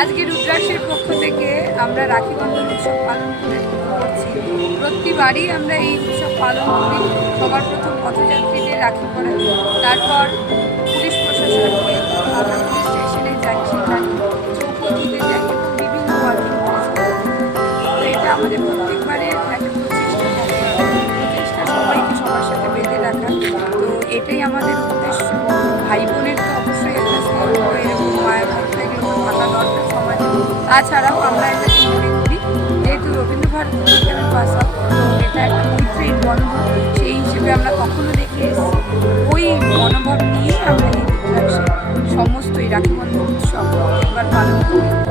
আজকে রুদ্রাক্ষের পক্ষ থেকে আমরা রাখি বন্ধন উৎসব পালন করছি। প্রতিবারই আমরা এই উৎসব পালন করি। সবার প্রথম পথযাত্রীদের রাখি পরাই, তারপর পুলিশ প্রশাসনকে আমরা পুলিশ স্টেশনে যাই, সেখানে চৌপতিতে যাই এবং বিভিন্ন ওয়ার্কিং তো এটা আমাদের প্রত্যেকবারের একটা প্রচেষ্টা সবাইকে সবার সাথে বেঁধে রাখা। তো এটাই আমাদের উদ্দেশ্য। ভাই বোনের তো অবশ্যই একটা স্নেহ এরকম মায়া ভাবটা এগুলো থাকা দরকার সমাজ। তাছাড়াও আমরা এটাকে মনে করি যেহেতু রবীন্দ্রভারতী বিজ্ঞানের ভাষা, তো এটা একটা মৈত্রীর বন্ধন, সেই হিসেবে আমরা কখনো দেখে এসেছি। ওই মনোভাব নিয়ে আমরা এই সমস্ত এই রাখি বন্ধন উৎসব একবার পালন করি।